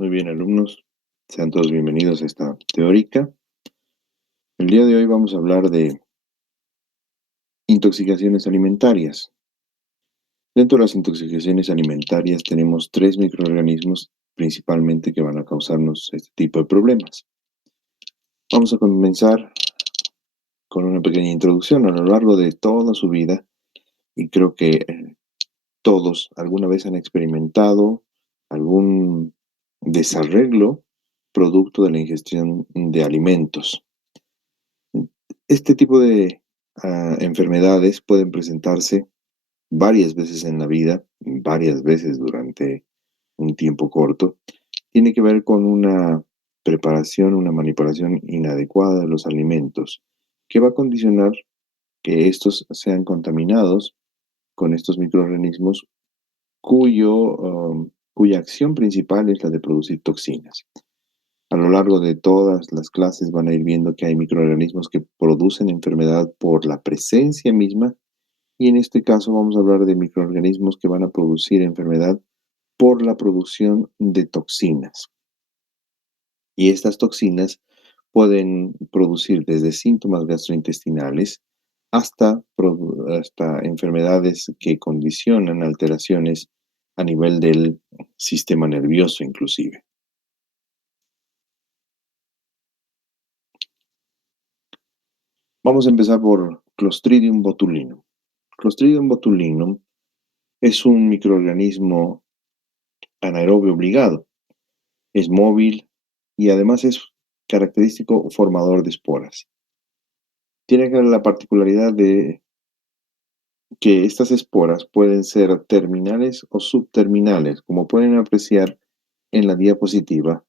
Muy bien, alumnos. Sean todos bienvenidos a esta teórica. El día de hoy vamos a hablar de intoxicaciones alimentarias. Dentro de las intoxicaciones alimentarias tenemos tres microorganismos principalmente que van a causarnos este tipo de problemas. Vamos a comenzar con una pequeña introducción. A lo largo de toda su vida, y creo que todos alguna vez han experimentado algún desarreglo producto de la ingestión de alimentos. Este tipo de enfermedades pueden presentarse varias veces en la vida, varias veces durante un tiempo corto. Tiene que ver con una preparación, una manipulación inadecuada de los alimentos, que va a condicionar que estos sean contaminados con estos microorganismos cuya acción principal es la de producir toxinas. A lo largo de todas las clases van a ir viendo que hay microorganismos que producen enfermedad por la presencia misma, y en este caso vamos a hablar de microorganismos que van a producir enfermedad por la producción de toxinas. Y estas toxinas pueden producir desde síntomas gastrointestinales hasta enfermedades que condicionan alteraciones a nivel del sistema nervioso inclusive. Vamos a empezar por Clostridium botulinum. Clostridium botulinum es un microorganismo anaerobio obligado, es móvil y además es característico formador de esporas. Tiene la particularidad de que estas esporas pueden ser terminales o subterminales. Como pueden apreciar en la diapositiva,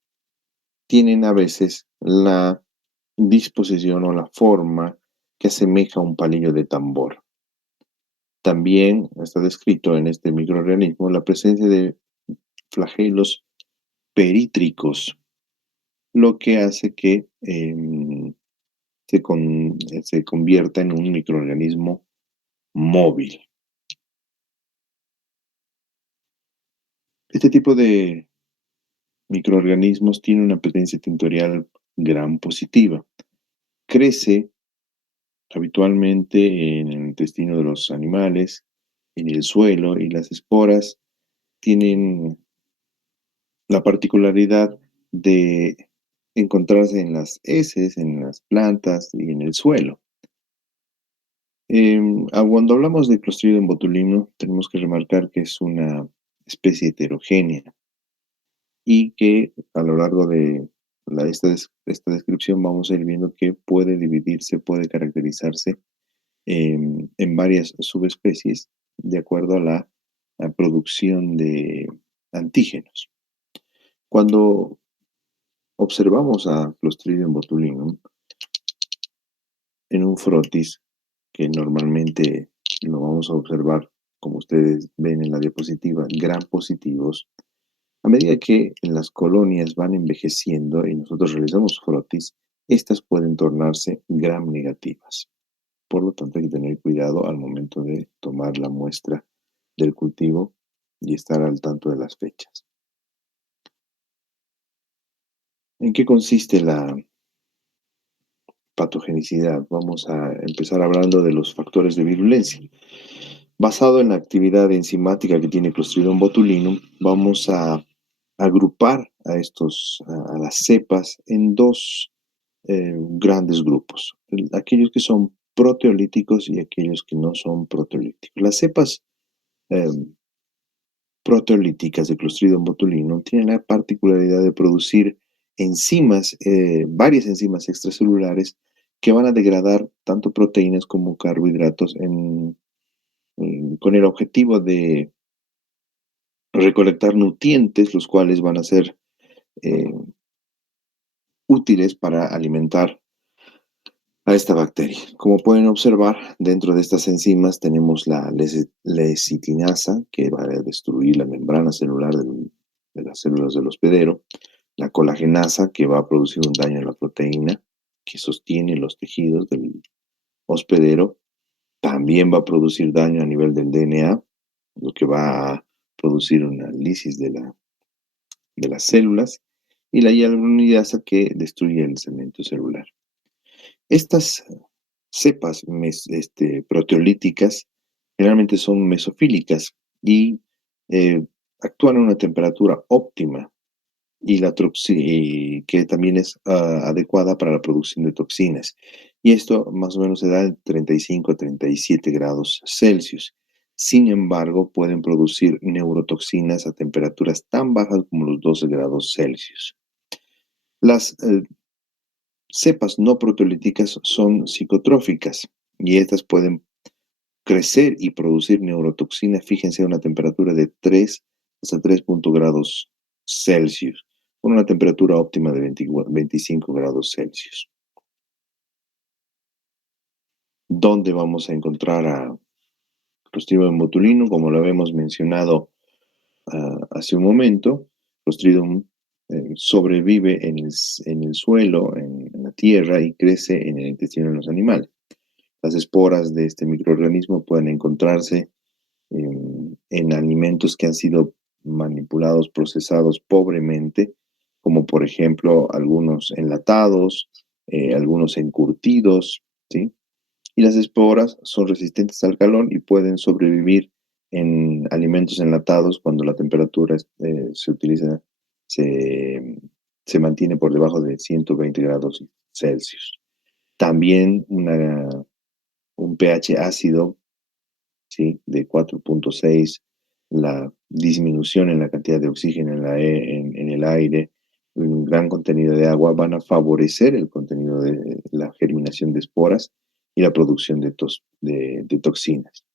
tienen a veces la disposición o la forma que asemeja a un palillo de tambor. También está descrito en este microorganismo la presencia de flagelos perítricos, lo que hace que se convierta en un microorganismo móvil. Este tipo de microorganismos tiene una presencia tintorial gram positiva. Crece habitualmente en el intestino de los animales, en el suelo, y las esporas tienen la particularidad de encontrarse en las heces, en las plantas y en el suelo. Cuando hablamos de Clostridium botulinum, tenemos que remarcar que es una especie heterogénea y que a lo largo de esta descripción vamos a ir viendo que puede dividirse, puede caracterizarse en varias subespecies de acuerdo a la producción de antígenos. Cuando observamos a Clostridium botulinum en un frotis, que normalmente lo vamos a observar, como ustedes ven en la diapositiva, gram positivos. A medida que las colonias van envejeciendo y nosotros realizamos frotis, estas pueden tornarse gram negativas. Por lo tanto, hay que tener cuidado al momento de tomar la muestra del cultivo y estar al tanto de las fechas. ¿En qué consiste la patogenicidad? Vamos a empezar hablando de los factores de virulencia. Basado en la actividad enzimática que tiene Clostridium botulinum, vamos a agrupar a las cepas en dos grandes grupos, aquellos que son proteolíticos y aquellos que no son proteolíticos. Las cepas eh, proteolíticas de Clostridium botulinum tienen la particularidad de producir enzimas, varias enzimas extracelulares que van a degradar tanto proteínas como carbohidratos con el objetivo de recolectar nutrientes, los cuales van a ser eh, útiles para alimentar a esta bacteria. Como pueden observar, dentro de estas enzimas tenemos la lecitinasa, que va a destruir la membrana celular de las células del hospedero, la colagenasa, que va a producir un daño a la proteína que sostiene los tejidos del hospedero, también va a producir daño a nivel del DNA, lo que va a producir una lisis de la de las células y la hialuronidasa que destruye el cemento celular. Estas cepas proteolíticas generalmente son mesofílicas y actúan a una temperatura óptima y que también es adecuada para la producción de toxinas. Y esto más o menos se da en 35 a 37 grados Celsius. Sin embargo, pueden producir neurotoxinas a temperaturas tan bajas como los 12 grados Celsius. Las cepas no proteolíticas son psicotróficas y estas pueden crecer y producir neurotoxina, fíjense, a una temperatura de 3 hasta 3 grados Celsius, con una temperatura óptima de 25 grados Celsius. ¿Dónde vamos a encontrar a Clostridium botulino? Como lo habíamos mencionado hace un momento, Clostridium sobrevive en el suelo, en la tierra, y crece en el intestino de los animales. Las esporas de este microorganismo pueden encontrarse en alimentos que han sido manipulados, procesados pobremente, como por ejemplo algunos enlatados, algunos encurtidos, ¿sí? Y las esporas son resistentes al calor y pueden sobrevivir en alimentos enlatados cuando la temperatura se utiliza, se, se mantiene por debajo de 120 grados Celsius. También un pH ácido, ¿sí?, de 4.6, la disminución en la cantidad de oxígeno en el aire, un gran contenido de agua van a favorecer el contenido de la germinación de esporas y la producción de toxinas.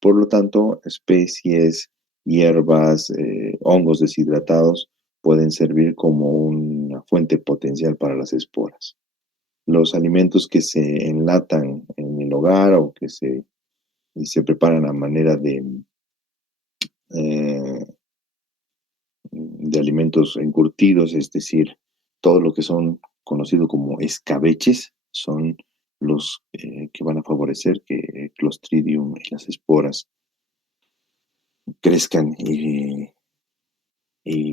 Por lo tanto, especies, hierbas, hongos deshidratados pueden servir como una fuente potencial para las esporas. Los alimentos que se enlatan en el hogar o que se preparan a manera eh, de alimentos encurtidos, es decir, todo lo que son conocidos como escabeches, son los que van a favorecer que Clostridium y las esporas crezcan y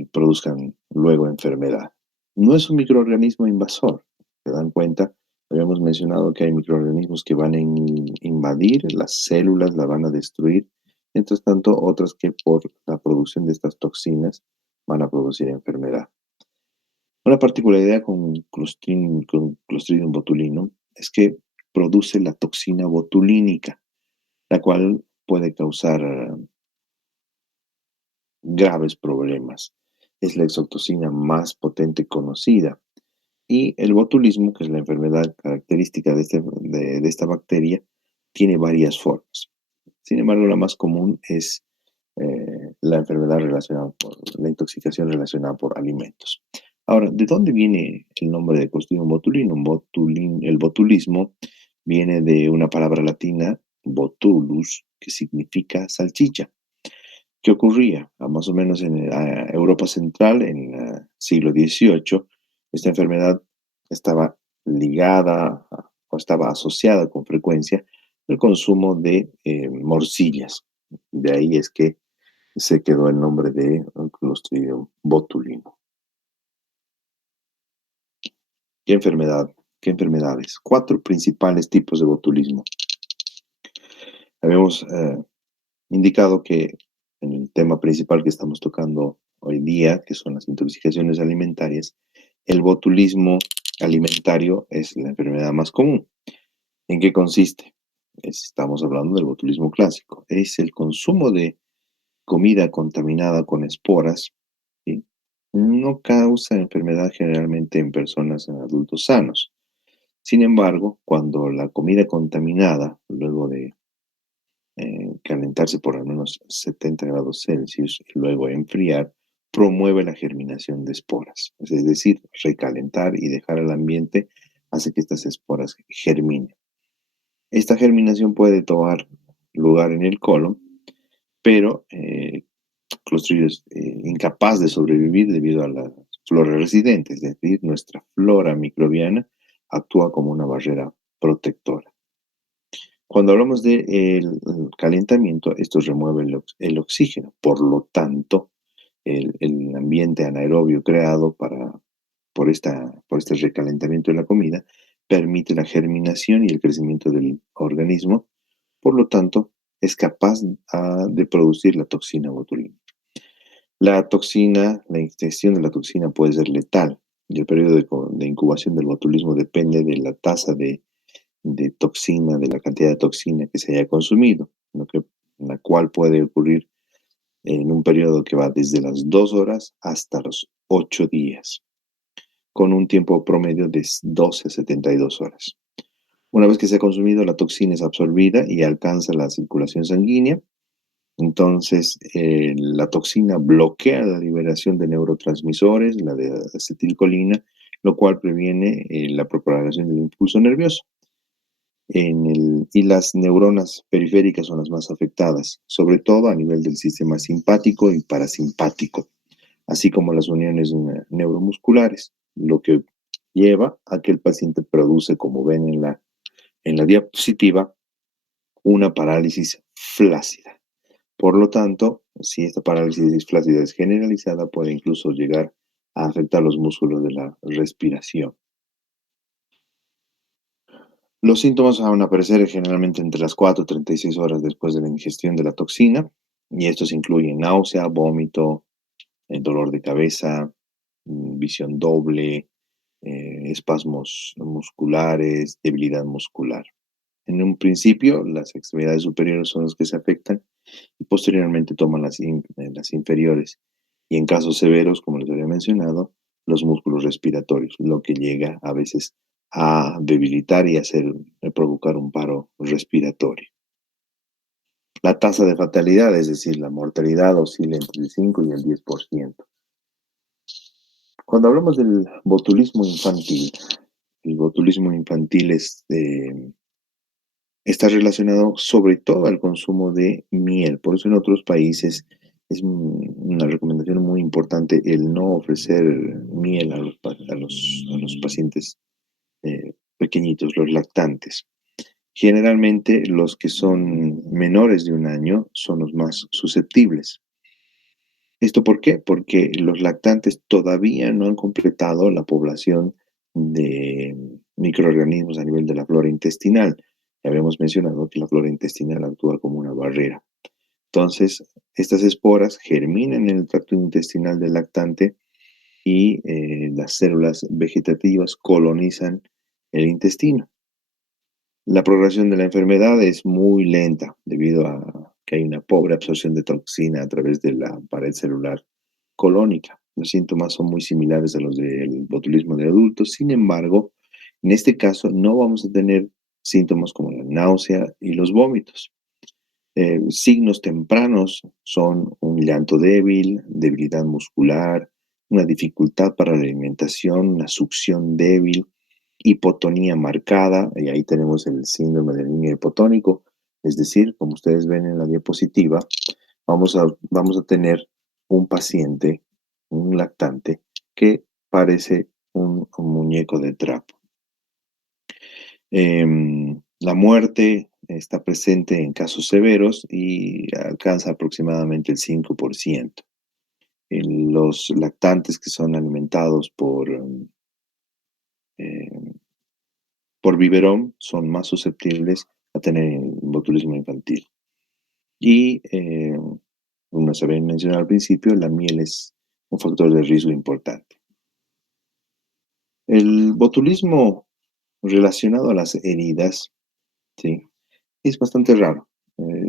produzcan luego enfermedad. No es un microorganismo invasor, ¿se dan cuenta? Habíamos mencionado que hay microorganismos que van a invadir las células, la van a destruir, mientras tanto otras que por la producción de estas toxinas van a producir enfermedad. Una particularidad con Clostridium botulinum es que produce la toxina botulínica, la cual puede causar graves problemas. Es la exotoxina más potente conocida. Y el botulismo, que es la enfermedad característica de esta bacteria, tiene varias formas. Sin embargo, la más común es la enfermedad relacionada por la intoxicación relacionada por alimentos. Ahora, ¿de dónde viene el nombre de Clostridium botulinum? El botulismo viene de una palabra latina, botulus, que significa salchicha. ¿Qué ocurría? Más o menos en Europa Central, en el siglo XVIII, esta enfermedad estaba ligada o estaba asociada con frecuencia al consumo de morcillas. De ahí es que se quedó el nombre de Clostridium botulinum. ¿Qué enfermedad? ¿Qué enfermedades? 4 principales tipos de botulismo. Habíamos indicado que en el tema principal que estamos tocando hoy día, que son las intoxicaciones alimentarias, el botulismo alimentario es la enfermedad más común. ¿En qué consiste? Estamos hablando del botulismo clásico. Es el consumo de comida contaminada con esporas, ¿sí? No causa enfermedad generalmente en personas, en adultos sanos. Sin embargo, cuando la comida contaminada, luego de calentarse por al menos 70 grados Celsius y luego enfriar, promueve la germinación de esporas. Es decir, recalentar y dejar al ambiente hace que estas esporas germinen. Esta germinación puede tomar lugar en el colon, pero Clostridium es incapaz de sobrevivir debido a la flora residente, es decir, nuestra flora microbiana actúa como una barrera protectora. Cuando hablamos del calentamiento, esto remueve el oxígeno, por lo tanto, el ambiente anaerobio creado por este recalentamiento de la comida permite la germinación y el crecimiento del organismo, por lo tanto, es capaz de producir la toxina botulínica. La ingestión de la toxina puede ser letal y el periodo de incubación del botulismo depende de la tasa de toxina, de la cantidad de toxina que se haya consumido, la cual puede ocurrir en un periodo que va desde las 2 horas hasta los 8 días, con un tiempo promedio de 12 a 72 horas. Una vez que se ha consumido, la toxina es absorbida y alcanza la circulación sanguínea. Entonces, la toxina bloquea la liberación de neurotransmisores, la de acetilcolina, lo cual previene la propagación del impulso nervioso. Y las neuronas periféricas son las más afectadas, sobre todo a nivel del sistema simpático y parasimpático, así como las uniones neuromusculares, lo que lleva a que el paciente produce, como ven en la diapositiva, una parálisis flácida. Por lo tanto, si esta parálisis flácida es generalizada, puede incluso llegar a afectar los músculos de la respiración. Los síntomas van a aparecer generalmente entre las 4 y 36 horas después de la ingestión de la toxina, y estos incluyen náusea, vómito, dolor de cabeza, visión doble, espasmos musculares, debilidad muscular. En un principio, las extremidades superiores son las que se afectan y posteriormente toman las inferiores. Y en casos severos, como les había mencionado, los músculos respiratorios, lo que llega a veces a debilitar y provocar un paro respiratorio. La tasa de fatalidad, es decir, la mortalidad, oscila entre el 5 y el 10%. Cuando hablamos del botulismo infantil, el botulismo infantil está relacionado sobre todo al consumo de miel. Por eso en otros países es una recomendación muy importante el no ofrecer miel a los pacientes pequeñitos, los lactantes. Generalmente los que son menores de un año son los más susceptibles. ¿Esto por qué? Porque los lactantes todavía no han completado la población de microorganismos a nivel de la flora intestinal. Ya habíamos mencionado que la flora intestinal actúa como una barrera. Entonces, estas esporas germinan en el tracto intestinal del lactante y las células vegetativas colonizan el intestino. La progresión de la enfermedad es muy lenta debido a que hay una pobre absorción de toxina a través de la pared celular colónica. Los síntomas son muy similares a los del botulismo de adultos, sin embargo, en este caso no vamos a tener síntomas como la náusea y los vómitos. Signos tempranos son un llanto débil, debilidad muscular, una dificultad para la alimentación, una succión débil, hipotonía marcada, y ahí tenemos el síndrome del niño hipotónico, es decir, como ustedes ven en la diapositiva, vamos a tener un paciente, un lactante, que parece un muñeco de trapo. La muerte está presente en casos severos y alcanza aproximadamente el 5%. Los lactantes que son alimentados por biberón son más susceptibles a tener botulismo infantil. Y, como se había mencionado al principio, la miel es un factor de riesgo importante. El botulismo relacionado a las heridas, ¿sí?, es bastante raro.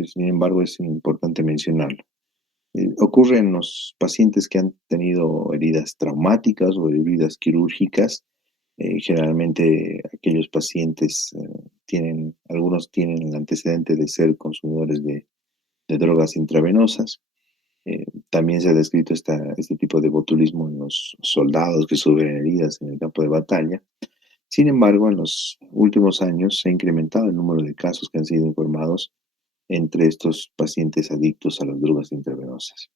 Sin embargo, es importante mencionarlo. Ocurre en los pacientes que han tenido heridas traumáticas o heridas quirúrgicas. Generalmente aquellos pacientes algunos tienen el antecedente de ser consumidores de drogas intravenosas. También se ha descrito este tipo de botulismo en los soldados que sufren heridas en el campo de batalla. Sin embargo, en los últimos años se ha incrementado el número de casos que han sido informados entre estos pacientes adictos a las drogas intravenosas.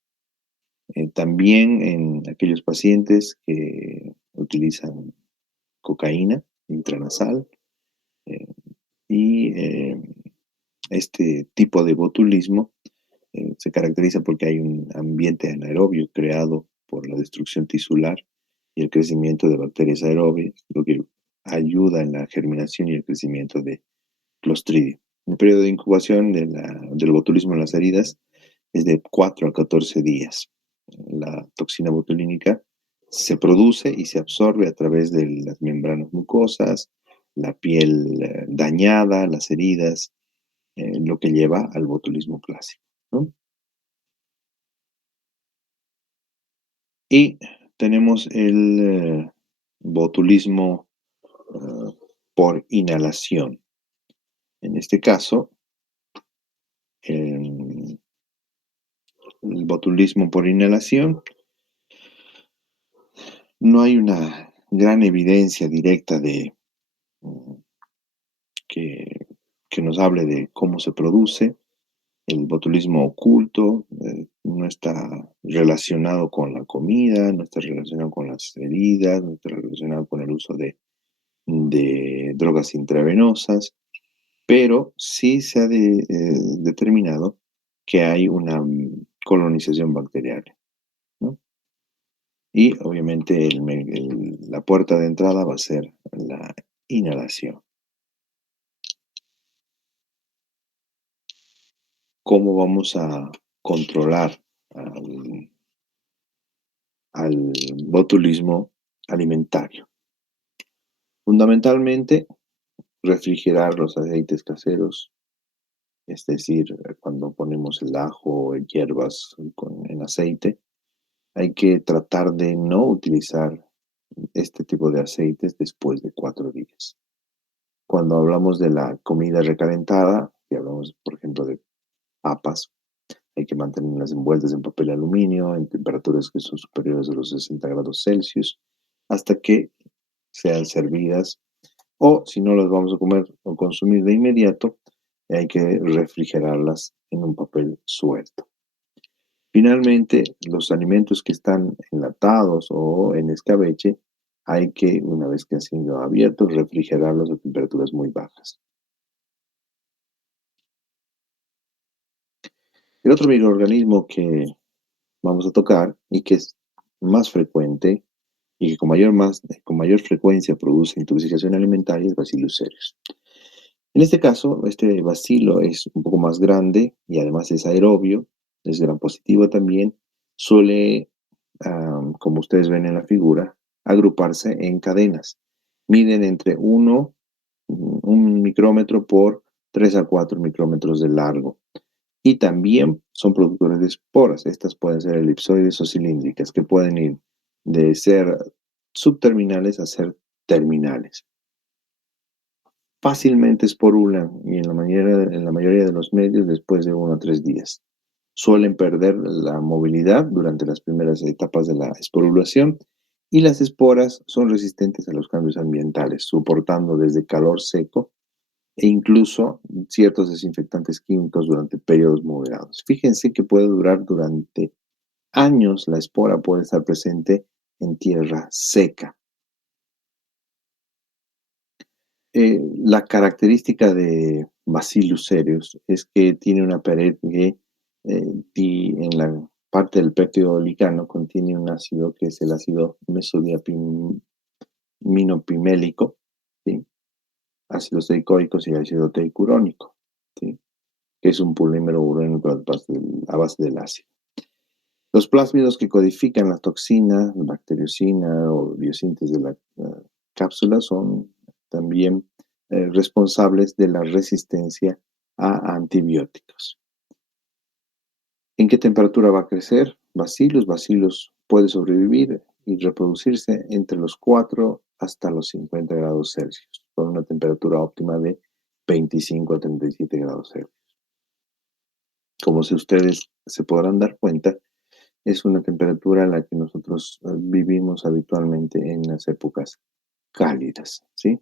También en aquellos pacientes que utilizan cocaína intranasal, y este tipo de botulismo se caracteriza porque hay un ambiente anaerobio creado por la destrucción tisular y el crecimiento de bacterias aerobias, lo que ayuda en la germinación y el crecimiento de Clostridium. El periodo de incubación del botulismo en las heridas es de 4 a 14 días. La toxina botulínica se produce y se absorbe a través de las membranas mucosas, la piel dañada, las heridas, lo que lleva al botulismo clásico, ¿no? Y tenemos el botulismo por inhalación. En este caso, el botulismo por inhalación, no hay una gran evidencia directa de que, que nos hable de cómo se produce. El botulismo oculto no está relacionado con la comida, no está relacionado con las heridas, no está relacionado con el uso de drogas intravenosas, pero sí se ha determinado que hay una colonización bacteriana, ¿no? Y obviamente la puerta de entrada va a ser la inhalación. ¿Cómo vamos a controlar al, al botulismo alimentario? Fundamentalmente, refrigerar los aceites caseros, es decir, cuando ponemos el ajo o hierbas en aceite, hay que tratar de no utilizar este tipo de aceites después de 4 días. Cuando hablamos de la comida recalentada, y hablamos, por ejemplo, de papas, hay que mantenerlas envueltas en papel aluminio en temperaturas que son superiores a los 60 grados Celsius hasta que sean servidas, o si no las vamos a comer o consumir de inmediato, hay que refrigerarlas en un papel suelto. Finalmente, los alimentos que están enlatados o en escabeche, hay que, una vez que han sido abiertos, refrigerarlos a temperaturas muy bajas. El otro microorganismo que vamos a tocar y que es más frecuente y que con mayor frecuencia produce intoxicación alimentaria es Bacillus cereus. En este caso, este bacilo es un poco más grande y además es aerobio, es gran positivo también, suele, como ustedes ven en la figura, agruparse en cadenas. Miden entre 1 micrómetro por 3 a 4 micrómetros de largo. Y también son productores de esporas. Estas pueden ser elipsoides o cilíndricas, que pueden ir de ser subterminales a ser terminales. Fácilmente esporulan y en la mayoría de los medios después de 1 a 3 días. Suelen perder la movilidad durante las primeras etapas de la esporulación y las esporas son resistentes a los cambios ambientales, soportando desde calor seco e incluso ciertos desinfectantes químicos durante periodos moderados. Fíjense que puede durar durante años, la espora puede estar presente en tierra seca. La característica de Bacillus cereus es que tiene una pared que en la parte del péptido glicano contiene un ácido que es el ácido mesodiapimimélico, ¿sí? Ácidos teicoicos y ácido teicurónico, ¿sí? Que es un polímero urénico a base del ácido. Los plásmidos que codifican la toxina, la bacteriocina o biosíntesis de la cápsula son también responsables de la resistencia a antibióticos. ¿En qué temperatura va a crecer? Bacillus puede sobrevivir y reproducirse entre los 4 hasta los 50 grados Celsius, con una temperatura óptima de 25 a 37 grados Celsius. Como si ustedes se podrán dar cuenta, es una temperatura a la que nosotros vivimos habitualmente en las épocas cálidas, ¿sí?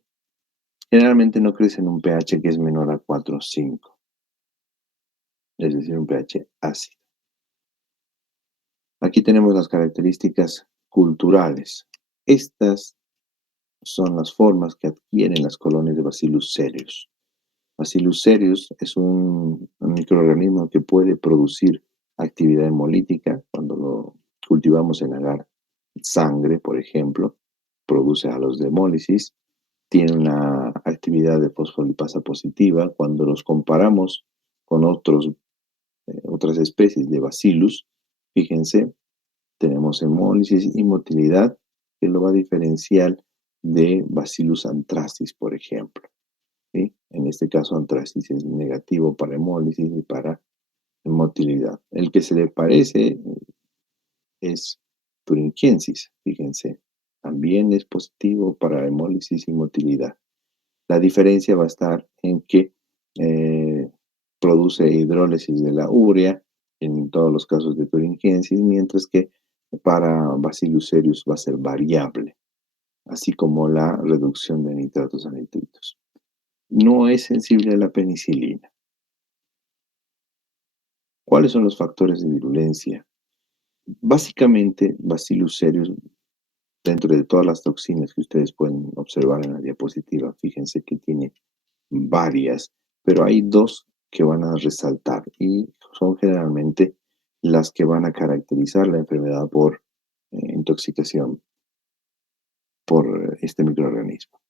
Generalmente no crece en un pH que es menor a 4 o 5, es decir, un pH ácido. Aquí tenemos las características culturales. Estas son las formas que adquieren las colonias de Bacillus cereus. Bacillus cereus es un microorganismo que puede producir actividad hemolítica cuando lo cultivamos en agar sangre, por ejemplo, produce halos de hemólisis, tiene una actividad de fosfolipasa positiva. Cuando los comparamos con otras especies de Bacillus, fíjense, tenemos hemólisis y motilidad, que lo va a diferenciar de Bacillus anthracis, por ejemplo. ¿Sí? En este caso, anthracis es negativo para hemólisis y para motilidad. El que se le parece es thuringiensis, fíjense, también es positivo para hemólisis y motilidad. La diferencia va a estar en que produce hidrólisis de la urea en todos los casos de thuringiensis, mientras que para Bacillus cereus va a ser variable, así como la reducción de nitratos a nitritos. No es sensible a la penicilina. ¿Cuáles son los factores de virulencia? Básicamente, Bacillus cereus, dentro de todas las toxinas que ustedes pueden observar en la diapositiva, fíjense que tiene varias, pero hay dos que van a resaltar y son generalmente las que van a caracterizar la enfermedad por intoxicación por este microorganismo.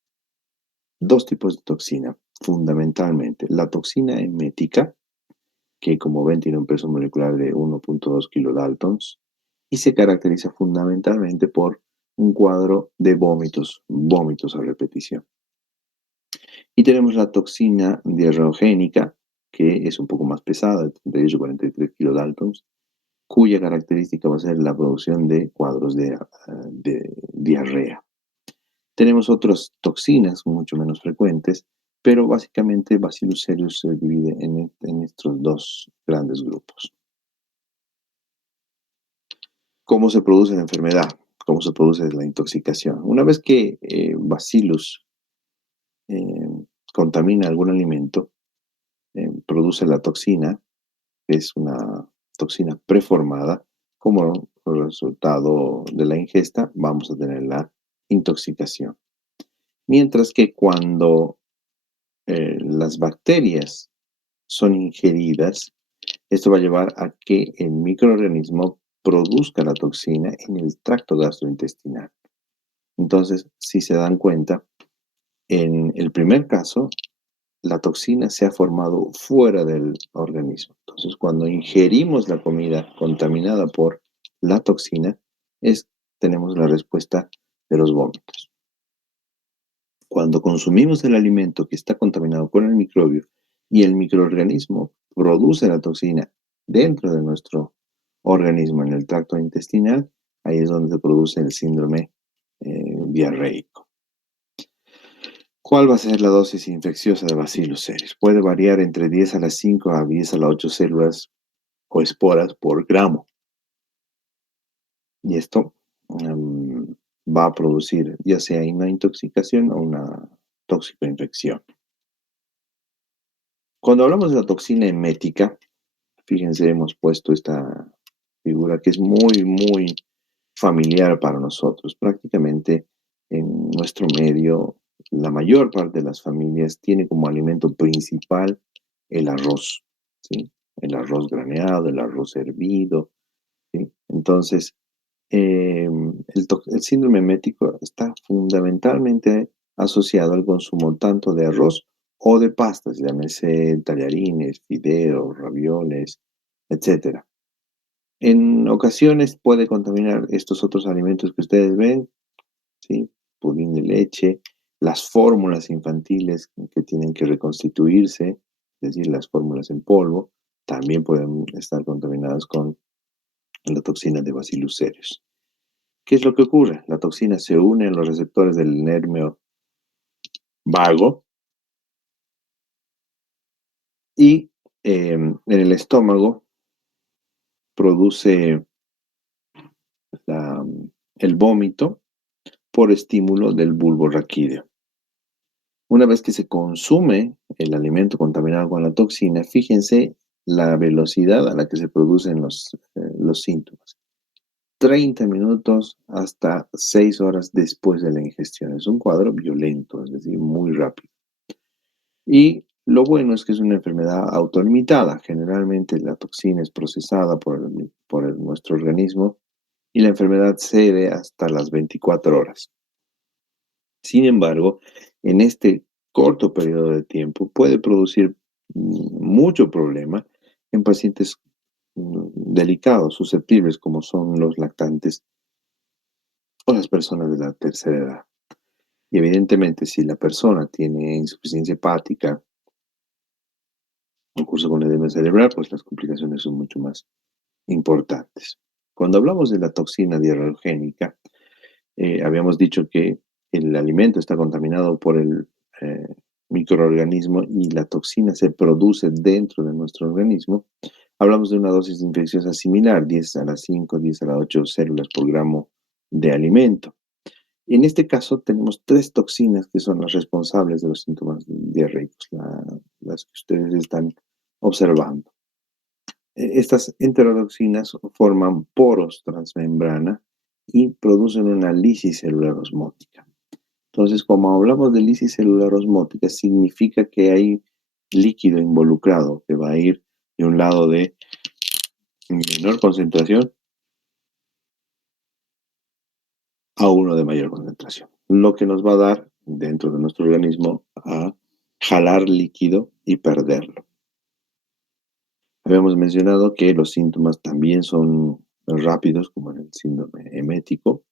Dos tipos de toxina, fundamentalmente. La toxina emética, que como ven tiene un peso molecular de 1.2 kilodaltons y se caracteriza fundamentalmente por un cuadro de vómitos a repetición. Y tenemos la toxina diarreogénica, que es un poco más pesada, de 38 a 43 kilodaltons, cuya característica va a ser la producción de cuadros de diarrea. Tenemos otras toxinas mucho menos frecuentes, pero básicamente Bacillus cereus se divide en estos dos grandes grupos. ¿Cómo se produce la enfermedad? ¿Cómo se produce la intoxicación? Una vez que Bacillus contamina algún alimento, produce la toxina, que es una toxina preformada. Como resultado de la ingesta, vamos a tener la intoxicación. Mientras que cuando las bacterias son ingeridas, esto va a llevar a que el microorganismo produzca la toxina en el tracto gastrointestinal. Entonces, si se dan cuenta, en el primer caso, la toxina se ha formado fuera del organismo. Entonces, cuando ingerimos la comida contaminada por la toxina, tenemos la respuesta de los vómitos. Cuando consumimos el alimento que está contaminado con el microbio y el microorganismo produce la toxina dentro de nuestro organismo en el tracto intestinal, ahí es donde se produce el síndrome diarreico. ¿Cuál va a ser la dosis infecciosa de Bacillus cereus? Puede variar entre 10 a la 5 a 10 a la 8 células o esporas por gramo. Y esto va a producir ya sea una intoxicación o una toxicoinfección. Cuando hablamos de la toxina emética, fíjense, hemos puesto esta figura que es muy familiar para nosotros. Prácticamente en nuestro medio, la mayor parte de las familias tiene como alimento principal el arroz, ¿sí? El arroz graneado, el arroz hervido, ¿sí? Entonces, el síndrome emético está fundamentalmente asociado al consumo tanto de arroz o de pastas, llámese tallarines, fideos, ravioles, etcétera. En ocasiones puede contaminar estos otros alimentos que ustedes ven, ¿sí? Pudín de leche, las fórmulas infantiles que tienen que reconstituirse, es decir, las fórmulas en polvo, también pueden estar contaminadas con la toxina de Bacillus cereus. ¿Qué es lo que ocurre? La toxina se une a los receptores del nervio vago y en el estómago produce el vómito por estímulo del bulbo raquídeo. Una vez que se consume el alimento contaminado con la toxina, fíjense la velocidad a la que se producen los síntomas. 30 minutos hasta 6 horas después de la ingestión. Es un cuadro violento, es decir, muy rápido. Y Lo bueno es que es una enfermedad autolimitada. Generalmente la toxina es procesada por nuestro organismo y la enfermedad cede hasta las 24 horas. Sin embargo, en este corto periodo de tiempo puede producir mucho problema en pacientes delicados, susceptibles, como son los lactantes o las personas de la tercera edad. Y evidentemente, si la persona tiene insuficiencia hepática o cursa con edema cerebral, pues las complicaciones son mucho más importantes. Cuando hablamos de la toxina diarreogénica, habíamos dicho que el alimento está contaminado por el eh, microorganismo y la toxina se produce dentro de nuestro organismo. Hablamos de una dosis infecciosa similar, 10 a las 5, 10 a las 8 células por gramo de alimento. En este caso tenemos tres toxinas que son las responsables de los síntomas diarreicos, las que ustedes están observando. Estas enterotoxinas forman poros transmembrana y producen una lisis celular osmótica. Entonces, como hablamos de lisis celular osmótica, significa que hay líquido involucrado que va a ir de un lado de menor concentración a uno de mayor concentración, lo que nos va a dar dentro de nuestro organismo a jalar líquido y perderlo. Habíamos mencionado que los síntomas también son rápidos, como en el síndrome emético,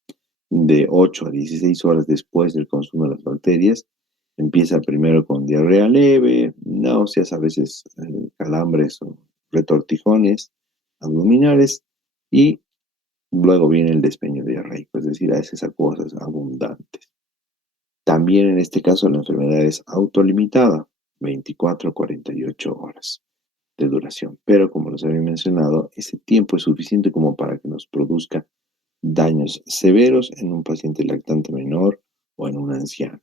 de 8 a 16 horas después del consumo de las bacterias. Empieza primero con diarrea leve, náuseas, a veces calambres o retortijones abdominales y luego viene el despeño diarreico, es decir, a veces acuosas abundantes. También en este caso la enfermedad es autolimitada, 24 a 48 horas de duración. Pero como les había mencionado, ese tiempo es suficiente como para que nos produzca daños severos en un paciente lactante menor o en un anciano.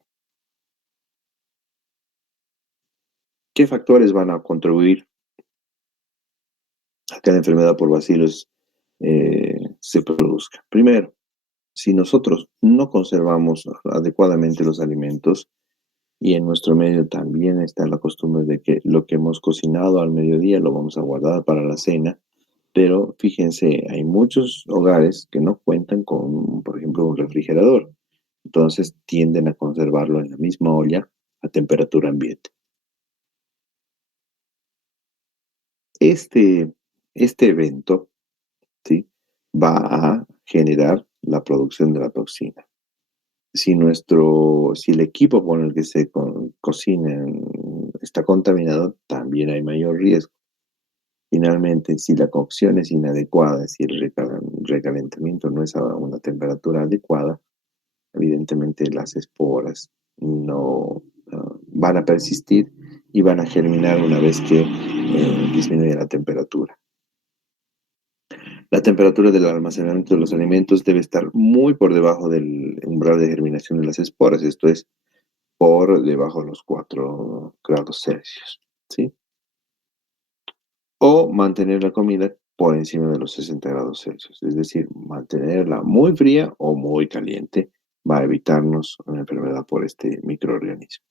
¿Qué factores van a contribuir a que la enfermedad por bacilos se produzca? Primero, si nosotros no conservamos adecuadamente los alimentos, y en nuestro medio también está la costumbre de que lo que hemos cocinado al mediodía lo vamos a guardar para la cena, pero fíjense, hay muchos hogares que no cuentan con, por ejemplo, un refrigerador. Entonces tienden a conservarlo en la misma olla a temperatura ambiente. Este, este evento, ¿sí?, va a generar la producción de la toxina. Si el equipo con el que se cocina está contaminado, también hay mayor riesgo. Finalmente, si la cocción es inadecuada, si el recalentamiento no es a una temperatura adecuada, evidentemente las esporas no van a persistir y van a germinar una vez que disminuye la temperatura. La temperatura del almacenamiento de los alimentos debe estar muy por debajo del umbral de germinación de las esporas, esto es, por debajo de los 4 grados Celsius, ¿sí? O mantener la comida por encima de los 60 grados Celsius, es decir, mantenerla muy fría o muy caliente va a evitarnos una enfermedad por este microorganismo.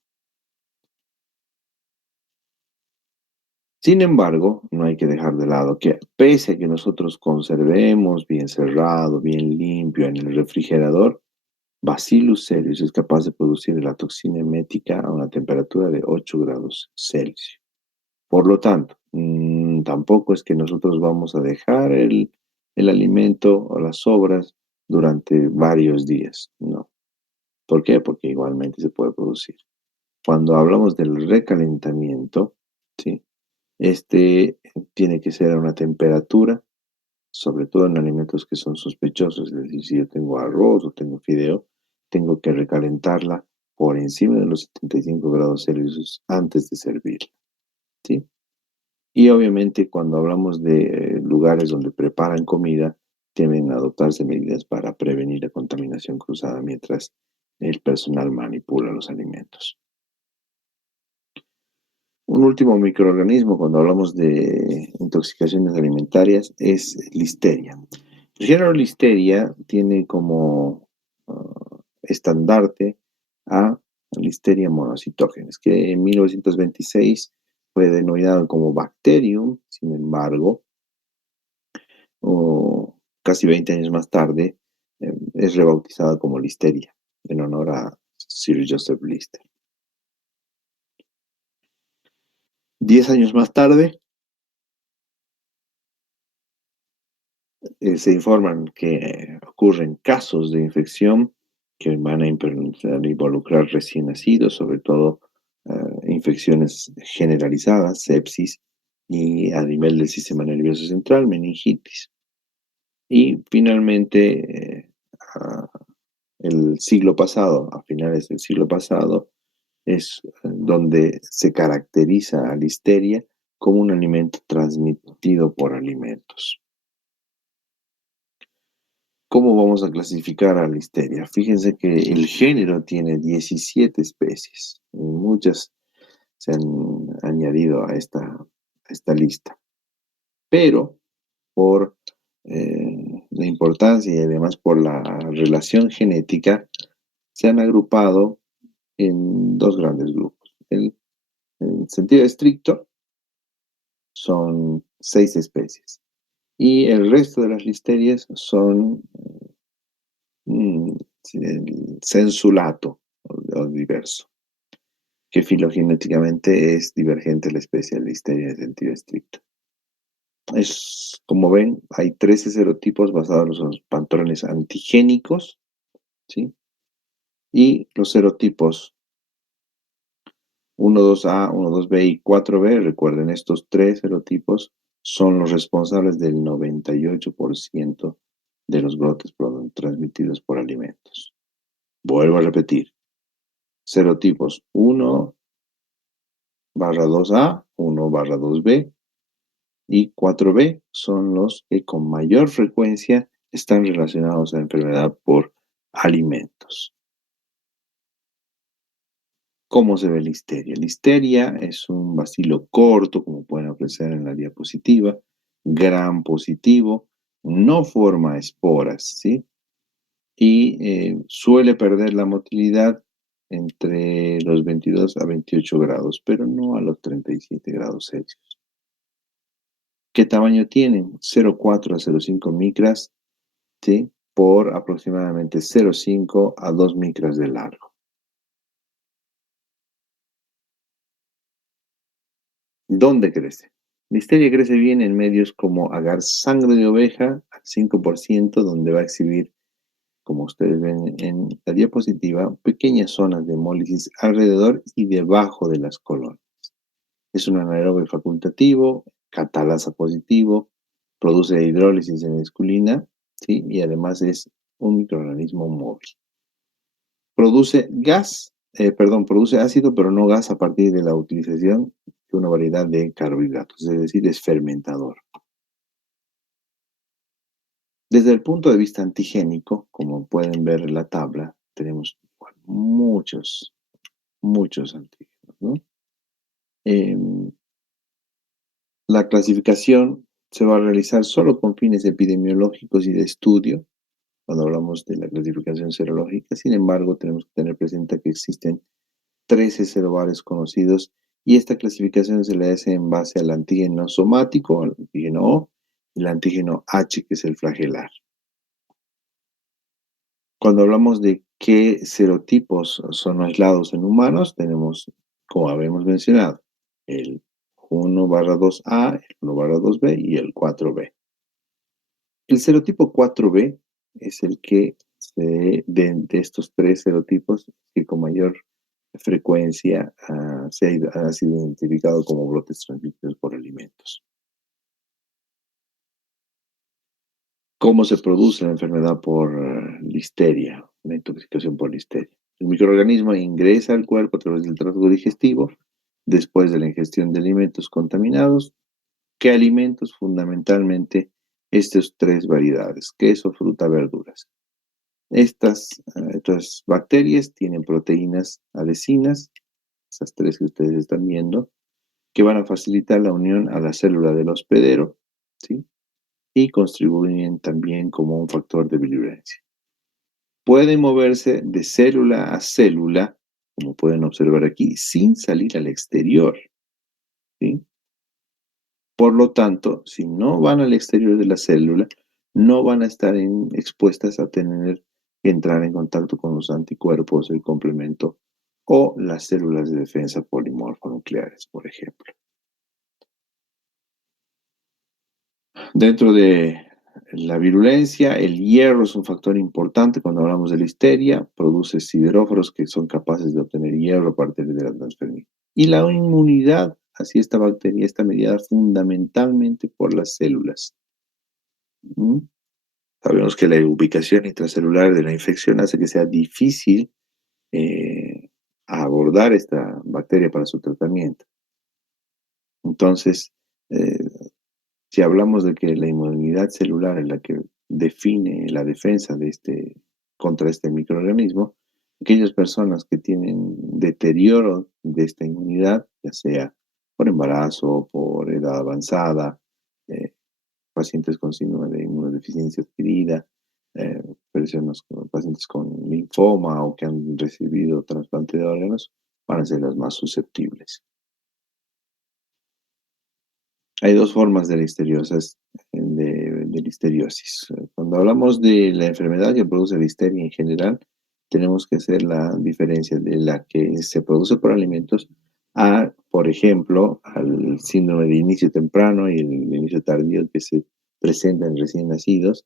Sin embargo, no hay que dejar de lado que pese a que nosotros conservemos bien cerrado, bien limpio en el refrigerador, Bacillus cereus es capaz de producir la toxina emética a una temperatura de 8 grados Celsius. Por lo tanto, tampoco es que nosotros vamos a dejar el alimento o las sobras durante varios días, no. ¿Por qué? Porque igualmente se puede producir. Cuando hablamos del recalentamiento, ¿sí?, este tiene que ser a una temperatura, sobre todo en alimentos que son sospechosos, es decir, si yo tengo arroz o tengo fideo, tengo que recalentarla por encima de los 75 grados Celsius antes de servir, ¿sí? Y obviamente cuando hablamos de lugares donde preparan comida, deben adoptarse medidas para prevenir la contaminación cruzada mientras el personal manipula los alimentos. Un último microorganismo cuando hablamos de intoxicaciones alimentarias es Listeria. El género Listeria tiene como estandarte a Listeria monocytogenes, que en 1926 fue denominado como Bacterium. Sin embargo, casi 20 años más tarde, es rebautizada como Listeria, en honor a Sir Joseph Lister. 10 años más tarde, se informan que ocurren casos de infección que van a involucrar recién nacidos, sobre todo infecciones generalizadas, sepsis, y a nivel del sistema nervioso central, meningitis. Y finalmente, el siglo pasado, a finales del siglo pasado, es donde se caracteriza a la listeria como un alimento transmitido por alimentos. ¿Cómo vamos a clasificar a la listeria? Fíjense que el género tiene 17 especies. Muchas se han añadido a esta lista. Pero por la importancia y además por la relación genética, se han agrupado en dos grandes grupos. En sentido estricto, son 6 especies. Y el resto de las listerias son el sensulato o diverso, que filogenéticamente es divergente a la especie de Listeria en sentido estricto. Como ven, hay 13 serotipos basados en los patrones antigénicos, ¿sí? Y los serotipos 1, 2A, 1, 2B y 4B, recuerden, estos 3 serotipos son los responsables del 98% de los brotes transmitidos por alimentos. Vuelvo a repetir, serotipos 1/2A, 1/2B y 4B son los que con mayor frecuencia están relacionados a enfermedad por alimentos. ¿Cómo se ve listeria? Listeria es un bacilo corto, como pueden apreciar en la diapositiva, gram positivo, no forma esporas, ¿sí? Y suele perder la motilidad entre los 22 a 28 grados, pero no a los 37 grados Celsius. ¿Qué tamaño tienen? 0,4 a 0,5 micras, ¿sí? Por aproximadamente 0,5 a 2 micras de largo. ¿Dónde crece? Listeria crece bien en medios como agar sangre de oveja al 5%, donde va a exhibir, como ustedes ven en la diapositiva, pequeñas zonas de hemólisis alrededor y debajo de las colonias. Es un anaerobe facultativo, catalasa positivo, produce hidrólisis en esculina, ¿sí? Y además es un microorganismo móvil. Produce produce ácido, pero no gas a partir de la utilización de una variedad de carbohidratos, es decir, es fermentador. Desde el punto de vista antigénico, como pueden ver en la tabla, tenemos muchos antígenos, ¿no? La clasificación se va a realizar solo con fines epidemiológicos y de estudio, cuando hablamos de la clasificación serológica. Sin embargo, tenemos que tener presente que existen 13 serobares conocidos y esta clasificación se le hace en base al antígeno somático, al antígeno O, y el antígeno H, que es el flagelar. Cuando hablamos de qué serotipos son aislados en humanos, tenemos, como habíamos mencionado, el 1/2A, el 1/2B y el 4B. El serotipo 4B es el que de estos 3 serotipos que con mayor frecuencia ha sido identificado como brotes transmitidos por alimentos. ¿Cómo se produce la enfermedad por listeria, la intoxicación por listeria? El microorganismo ingresa al cuerpo a través del tracto digestivo después de la ingestión de alimentos contaminados. ¿Qué alimentos? Fundamentalmente estas 3 variedades: queso, fruta, verduras. Estas bacterias tienen proteínas adhesinas, esas 3 que ustedes están viendo, que van a facilitar la unión a la célula del hospedero, ¿sí? Y contribuyen también como un factor de virulencia. Pueden moverse de célula a célula como pueden observar aquí, sin salir al exterior, ¿sí? Por lo tanto, si no van al exterior de la célula, no van a estar expuestas a tener que entrar en contacto con los anticuerpos, el complemento o las células de defensa polimorfonucleares, por ejemplo. Dentro de la virulencia, el hierro es un factor importante cuando hablamos de listeria, produce sideróforos que son capaces de obtener hierro a partir de la transfermina. Y la inmunidad hacia esta bacteria está mediada fundamentalmente por las células. ¿Mm? Sabemos que la ubicación intracelular de la infección hace que sea difícil eh, abordar esta bacteria para su tratamiento. Entonces, eh, si hablamos de que la inmunidad celular es la que define la defensa contra este microorganismo, aquellas personas que tienen deterioro de esta inmunidad, ya sea por embarazo, por edad avanzada, eh, pacientes con síndrome de inmunodeficiencia adquirida, eh, pacientes con linfoma o que han recibido trasplante de órganos, van a ser las más susceptibles. Hay dos formas de listeriosis. Cuando hablamos de la enfermedad que produce listeria en general, tenemos que hacer la diferencia de la que se produce por alimentos a, por ejemplo, al síndrome de inicio temprano y el inicio tardío que se presenta en recién nacidos.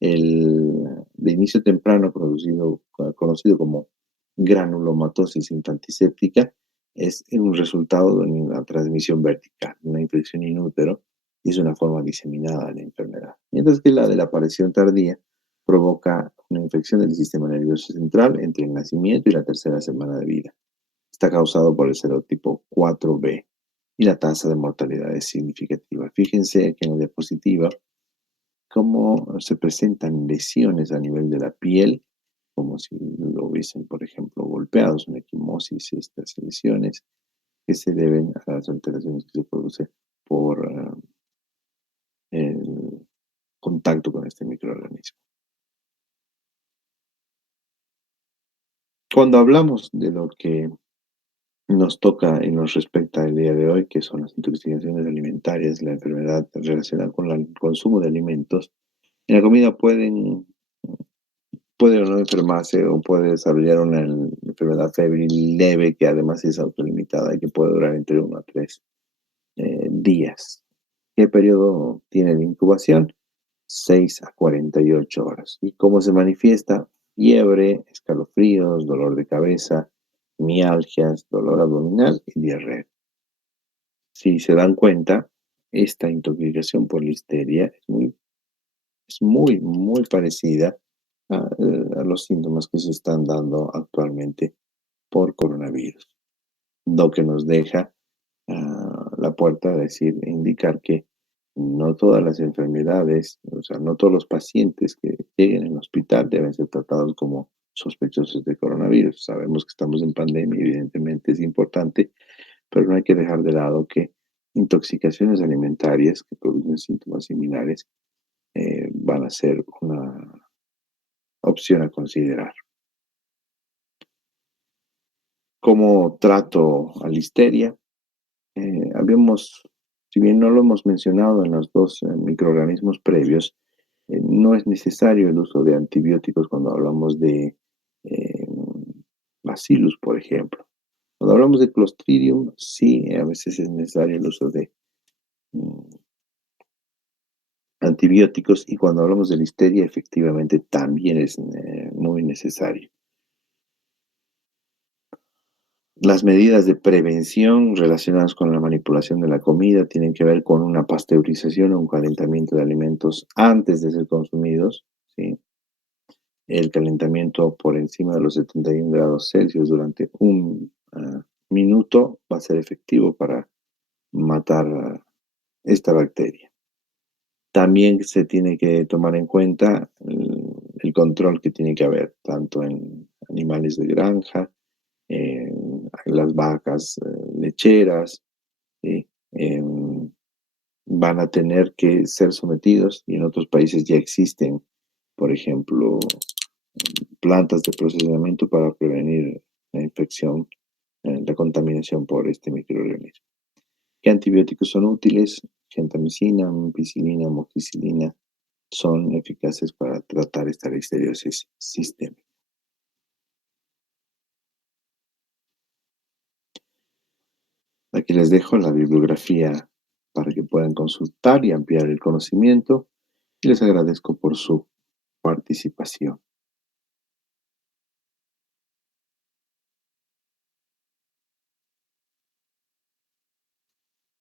El de inicio temprano, conocido como granulomatosis infantiséptica, es un resultado de una transmisión vertical, una infección in útero, y es una forma diseminada de la enfermedad. Mientras que la de la aparición tardía provoca una infección del sistema nervioso central entre el nacimiento y la tercera semana de vida. Está causado por el serotipo 4B y la tasa de mortalidad es significativa. Fíjense aquí en la diapositiva cómo se presentan lesiones a nivel de la piel, como si lo hubiesen, por ejemplo, golpeados, una equimosis, estas lesiones que se deben a las alteraciones que se producen por el contacto con este microorganismo. Cuando hablamos de lo que nos toca y nos respecta el día de hoy, que son las intoxicaciones alimentarias, la enfermedad relacionada con el consumo de alimentos, en la comida puede o no enfermarse o puede desarrollar una enfermedad febril leve que además es autolimitada y que puede durar entre 1 a 3 días. ¿Qué periodo tiene de incubación? 6 a 48 horas. ¿Y cómo se manifiesta? Fiebre, escalofríos, dolor de cabeza, mialgias, dolor abdominal y diarrea. Si se dan cuenta, esta intoxicación por listeria es muy parecida a los síntomas que se están dando actualmente por coronavirus, lo que nos deja la puerta a indicar que no todas las enfermedades, o sea, no todos los pacientes que lleguen al hospital deben ser tratados como sospechosos de coronavirus. Sabemos que estamos en pandemia, evidentemente es importante, pero no hay que dejar de lado que intoxicaciones alimentarias que producen síntomas similares van a ser una opción a considerar. ¿Cómo trato a listeria? Habíamos, si bien no lo hemos mencionado en los dos microorganismos previos, no es necesario el uso de antibióticos cuando hablamos de eh, Bacillus, por ejemplo. Cuando hablamos de Clostridium, sí, a veces es necesario el uso de mm, antibióticos y cuando hablamos de listeria, efectivamente también es muy necesario. Las medidas de prevención relacionadas con la manipulación de la comida tienen que ver con una pasteurización o un calentamiento de alimentos antes de ser consumidos, ¿sí? El calentamiento por encima de los 71 grados Celsius durante un minuto va a ser efectivo para matar esta bacteria. También se tiene que tomar en cuenta el control que tiene que haber, tanto en animales de granja, las vacas lecheras, ¿sí? Van a tener que ser sometidos y en otros países ya existen, por ejemplo, plantas de procesamiento para prevenir la infección, la contaminación por este microorganismo. ¿Qué antibióticos son útiles? Gentamicina, ampicilina, amoxicilina son eficaces para tratar esta listeriosis sistémica. Aquí les dejo la bibliografía para que puedan consultar y ampliar el conocimiento y les agradezco por su participación.